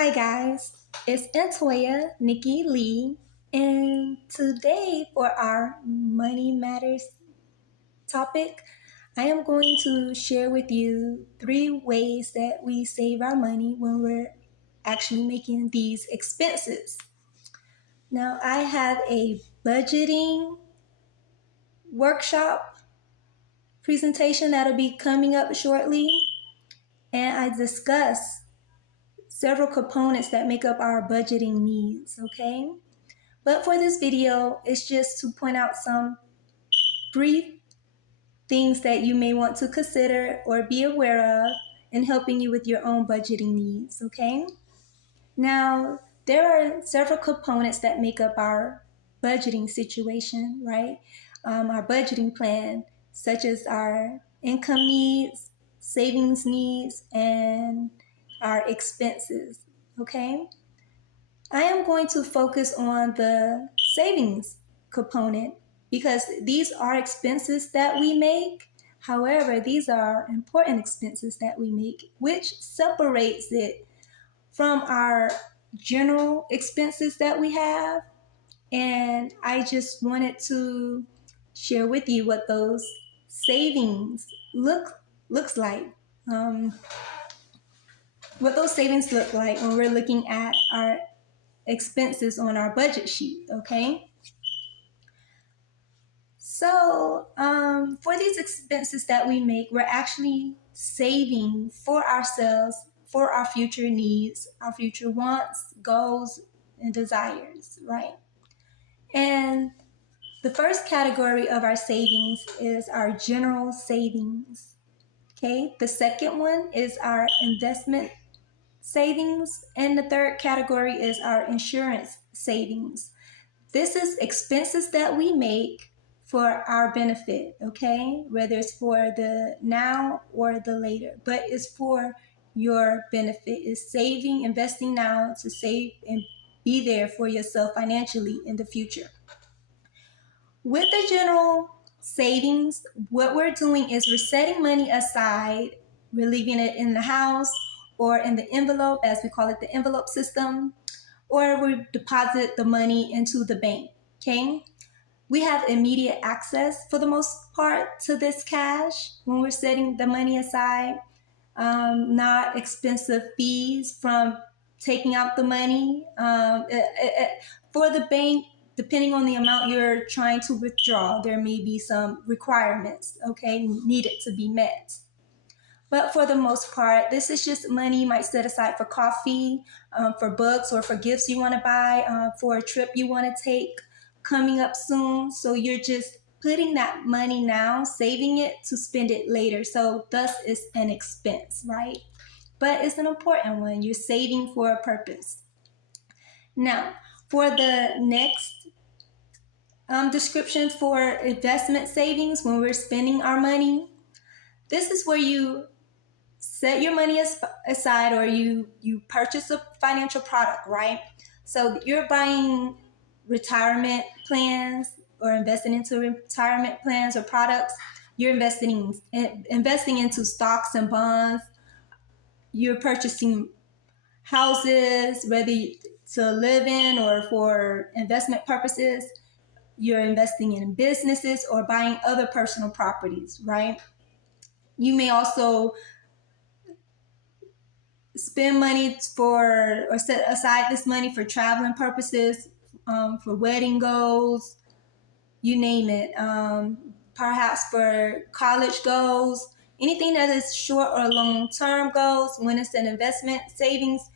Hi guys, it's Antoya Nikki Lee, and today for our Money Matters topic, I am going to share with you 3 ways that we save our money when we're actually making these expenses. Now, I have a budgeting workshop presentation that'll be coming up shortly, and I discuss several components that make up our budgeting needs, okay? But for this video, it's just to point out some brief things that you may want to consider or be aware of in helping you with your own budgeting needs, okay? Now, there are several components that make up our budgeting situation, right? Our budgeting plan, such as our income needs, savings needs, and our expenses, okay? I am going to focus on the savings component because these are expenses that we make. However, these are important expenses that we make, which separates it from our general expenses that we have. And I just wanted to share with you what those savings looks like. Um, what those savings look like when we're looking at our expenses on our budget sheet, okay? So for these expenses that we make, we're actually saving for ourselves, for our future needs, our future wants, goals, and desires, right? And the first category of our savings is our general savings, okay? The second one is our investment savings, and the third category is our insurance savings. This is expenses that we make for our benefit, okay? Whether it's for the now or the later, but it's for your benefit. It's saving, investing now to save and be there for yourself financially in the future. With the general savings, what we're doing is we're setting money aside, we're leaving it in the house or in the envelope, as we call it, the envelope system, or we deposit the money into the bank, okay? We have immediate access for the most part to this cash when we're setting the money aside, not expensive fees from taking out the money. For the bank, depending on the amount you're trying to withdraw, there may be some requirements, okay, needed to be met. But for the most part, this is just money you might set aside for coffee, for books, or for gifts you want to buy, for a trip you want to take coming up soon. So you're just putting that money now, saving it to spend it later. So thus it's an expense, right? But it's an important one. You're saving for a purpose. Now, for the next description for investment savings, when we're spending our money, this is where you set your money aside, or you purchase a financial product, right? So you're buying retirement plans or investing into retirement plans or products. You're investing into stocks and bonds. You're purchasing houses, whether to live in or for investment purposes. You're investing in businesses or buying other personal properties, right? You may also spend money for, or set aside this money for traveling purposes, for wedding goals, you name it. Perhaps for college goals, anything that is short or long-term goals. When it's an investment savings,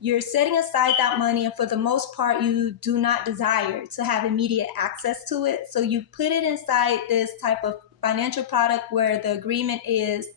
you're setting aside that money, and for the most part, you do not desire to have immediate access to it. So you put it inside this type of financial product where the agreement is,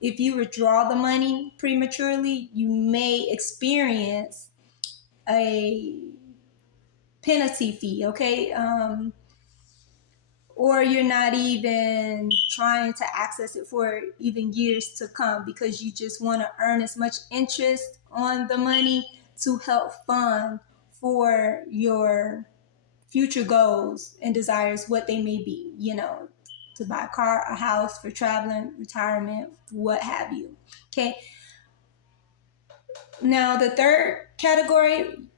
if you withdraw the money prematurely, you may experience a penalty fee, okay? Or you're not even trying to access it for even years to come because you just want to earn as much interest on the money to help fund for your future goals and desires, what they may be, to buy a car, a house, for traveling, retirement, what have you. Okay. Now, the third category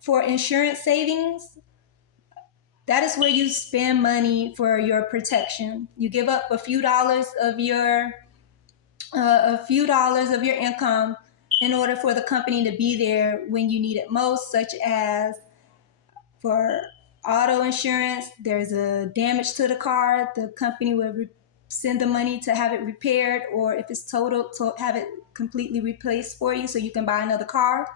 for insurance savings, that is where you spend money for your protection. You give up a few dollars of your income in order for the company to be there when you need it most, such as for auto insurance. There's a damage to the car, the company will send the money to have it repaired, or if it's totaled, to have it completely replaced for you so you can buy another car.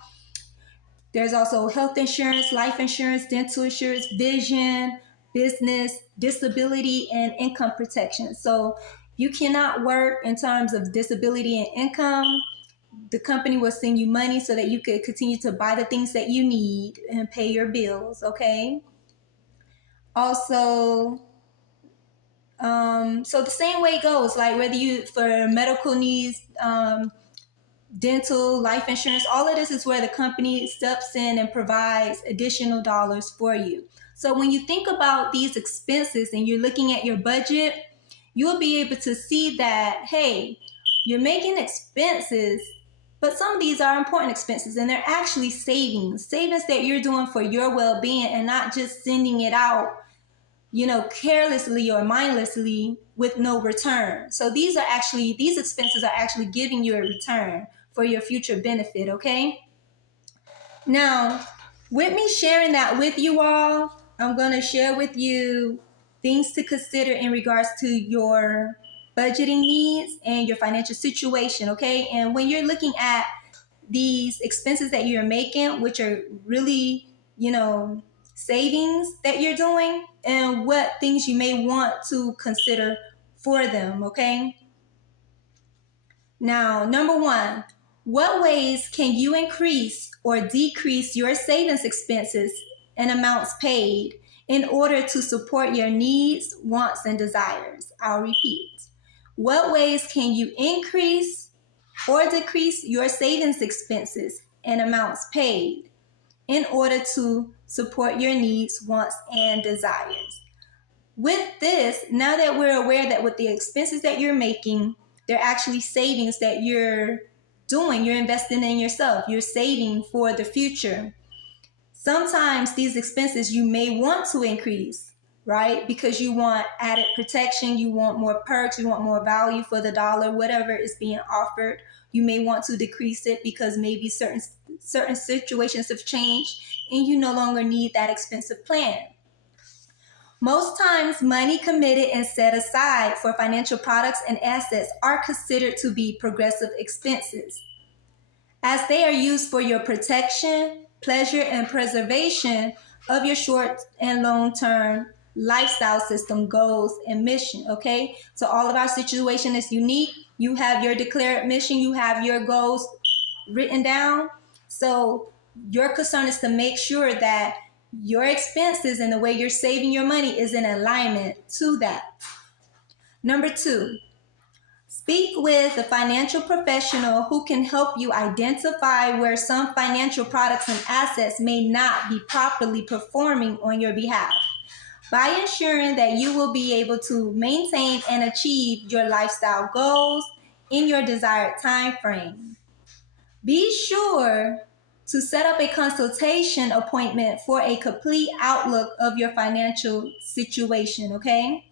There's also health insurance, life insurance, dental insurance, vision, business, disability, and income protection. So you cannot work in terms of disability and income. The company will send you money so that you could continue to buy the things that you need and pay your bills, okay? Also, so the same way goes, like whether you, for medical needs, dental, life insurance, all of this is where the company steps in and provides additional dollars for you. So when you think about these expenses and you're looking at your budget, you'll be able to see that, hey, you're making expenses, but some of these are important expenses and they're actually savings that you're doing for your well-being and not just sending it out, carelessly or mindlessly with no return. So these expenses are actually giving you a return for your future benefit, okay? Now, with me sharing that with you all, I'm going to share with you things to consider in regards to your budgeting needs and your financial situation, okay? And when you're looking at these expenses that you're making, which are really, savings that you're doing, and what things you may want to consider for them, okay? Now, number one, what ways can you increase or decrease your savings expenses and amounts paid in order to support your needs, wants, and desires? I'll repeat. What ways can you increase or decrease your savings expenses and amounts paid in order to support your needs, wants, and desires? With this, now that we're aware that with the expenses that you're making, they're actually savings that you're doing, you're investing in yourself, you're saving for the future. Sometimes these expenses you may want to increase, right? Because you want added protection, you want more perks, you want more value for the dollar, whatever is being offered. You may want to decrease it because maybe certain situations have changed and you no longer need that expensive plan. Most times, money committed and set aside for financial products and assets are considered to be progressive expenses, as they are used for your protection, pleasure, and preservation of your short and long term lifestyle system goals and mission. Okay, so all of our situation is unique. You have your declared mission, you have your goals written down. So your concern is to make sure that your expenses and the way you're saving your money is in alignment to that. Number two, speak with a financial professional who can help you identify where some financial products and assets may not be properly performing on your behalf, by ensuring that you will be able to maintain and achieve your lifestyle goals in your desired time frame. Be sure to set up a consultation appointment for a complete outlook of your financial situation, okay?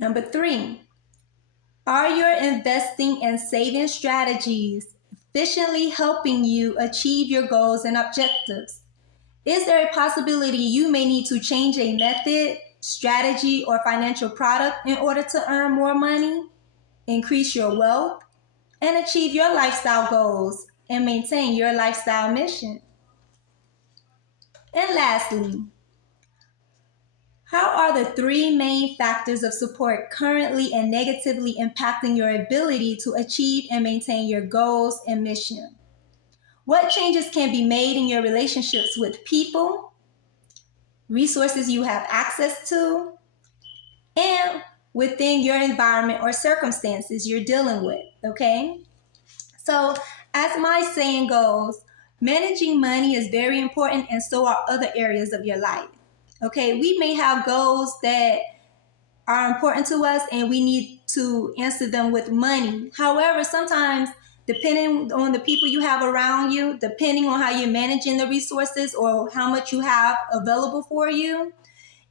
Number three, are your investing and saving strategies efficiently helping you achieve your goals and objectives? Is there a possibility you may need to change a method, strategy, or financial product in order to earn more money, increase your wealth, and achieve your lifestyle goals and maintain your lifestyle mission? And lastly, how are the three main factors of support currently and negatively impacting your ability to achieve and maintain your goals and mission? What changes can be made in your relationships with people, resources you have access to, and within your environment or circumstances you're dealing with, okay? So, as my saying goes, managing money is very important, and so are other areas of your life. Okay, we may have goals that are important to us and we need to answer them with money. However, sometimes depending on the people you have around you, depending on how you're managing the resources or how much you have available for you,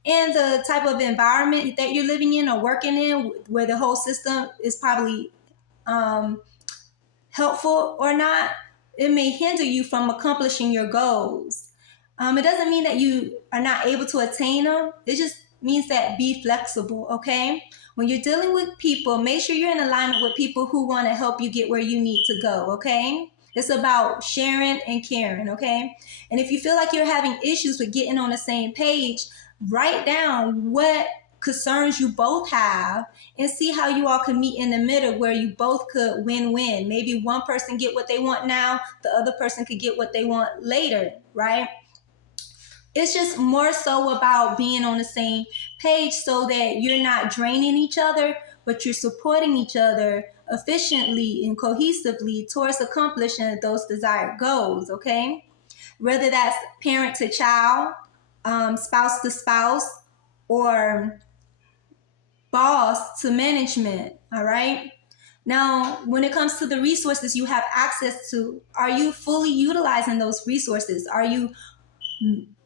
and the type of environment that you're living in or working in, where the whole system is probably um, helpful or not, it may hinder you from accomplishing your goals. It doesn't mean that you are not able to attain them. It just means that be flexible, okay? When you're dealing with people, make sure you're in alignment with people who want to help you get where you need to go, okay? It's about sharing and caring, okay? And if you feel like you're having issues with getting on the same page, write down what concerns you both have and see how you all can meet in the middle where you both could win-win. Maybe one person get what they want now, the other person could get what they want later, right? It's just more so about being on the same page so that you're not draining each other, but you're supporting each other efficiently and cohesively towards accomplishing those desired goals, okay? Whether that's parent to child, spouse to spouse, or boss to management, all right? Now, when it comes to the resources you have access to, are you fully utilizing those resources? Are you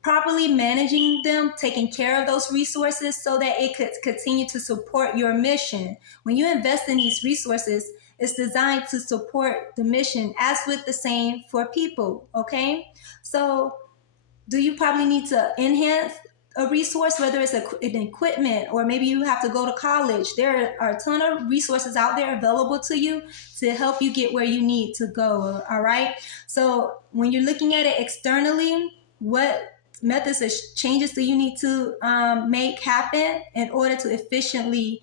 properly managing them, taking care of those resources so that it could continue to support your mission? When you invest in these resources, it's designed to support the mission, as with the same for people, okay? So do you probably need to enhance a resource, whether it's an equipment or maybe you have to go to college? There are a ton of resources out there available to you to help you get where you need to go, all right? So when you're looking at it externally, what methods or changes do you need to make happen in order to efficiently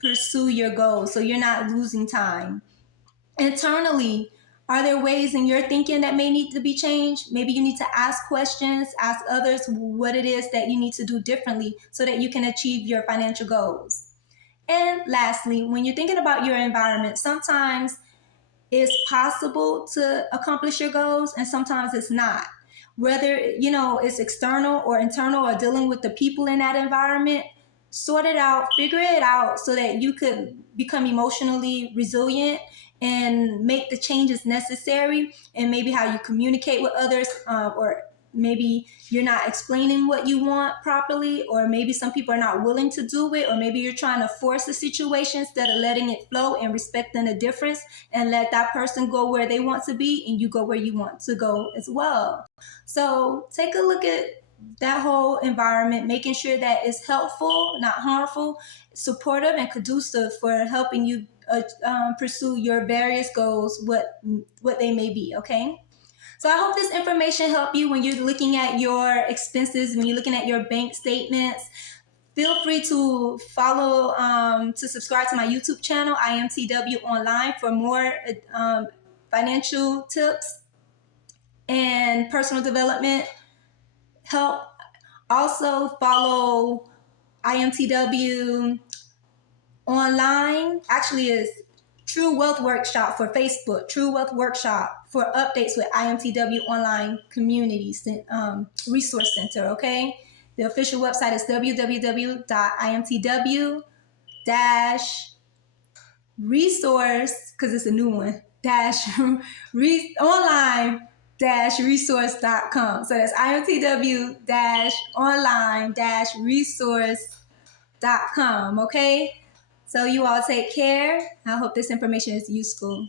pursue your goals so you're not losing time? Internally, are there ways in your thinking that may need to be changed? Maybe you need to ask questions, ask others what it is that you need to do differently so that you can achieve your financial goals. And lastly, when you're thinking about your environment, sometimes it's possible to accomplish your goals and sometimes it's not. Whether, it's external or internal or dealing with the people in that environment, sort it out, figure it out so that you could become emotionally resilient and make the changes necessary, and maybe how you communicate with others, or maybe you're not explaining what you want properly, or maybe some people are not willing to do it, or maybe you're trying to force the situation instead of letting it flow and respecting the difference and let that person go where they want to be and you go where you want to go as well. So take a look at that whole environment, making sure that it's helpful, not harmful, supportive, and conducive for helping you pursue your various goals, what they may be, okay? So I hope this information helped you when you're looking at your expenses, when you're looking at your bank statements. Feel free to follow, to subscribe to my YouTube channel, IamTW-Online, for more financial tips and personal development help. Also follow IamTW Online. Actually, is True Wealth Workshop for Facebook, True Wealth Workshop for updates with IamTW Online Community Resource Center, okay? The official website is www.imtw-resource, because it's a new one, online-resource.com. So that's imtw-online-resource.com, okay? So you all take care. I hope this information is useful.